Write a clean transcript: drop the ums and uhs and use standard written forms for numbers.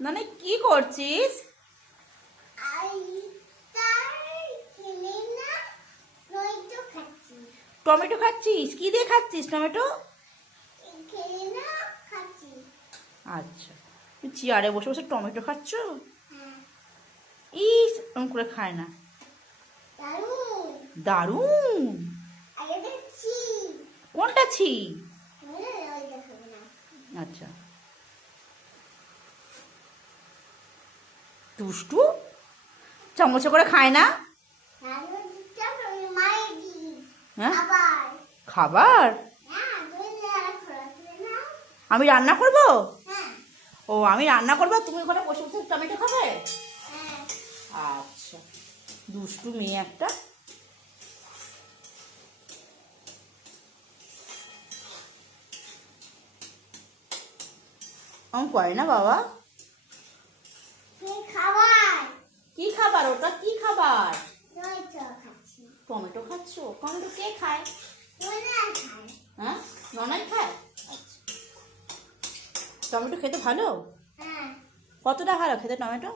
মানে কি করছিস? টমেটো খাচ্ছিস? কি দিয়ে খাচ্ছিস টমেটো? আচ্ছা, তুই চেয়ারে বসে বসে টমেটো খাচ্ছ? ইস, ওরকম করে খায় না। দারুণ। কোনটা ছি? আচ্ছা, দুষ্টু, চামচে করে খায় না। হ্যাঁ, খাবার আমি রান্না করব? ও, আমি রান্না করবো, তুমি ওখানে বসে বসে টমেটো খাবে? আচ্ছা, দুষ্টু মেয়ে একটা। আমি করে না বাবা। কি খাবার ওটা? কি খাবার? টমেটো খাচ্ছ? টমেটো কে খায়? হ্যাঁ, ননাই খায়। আচ্ছা, টমেটো খেতে ভালো? কতটা ভালো খেতে টমেটো?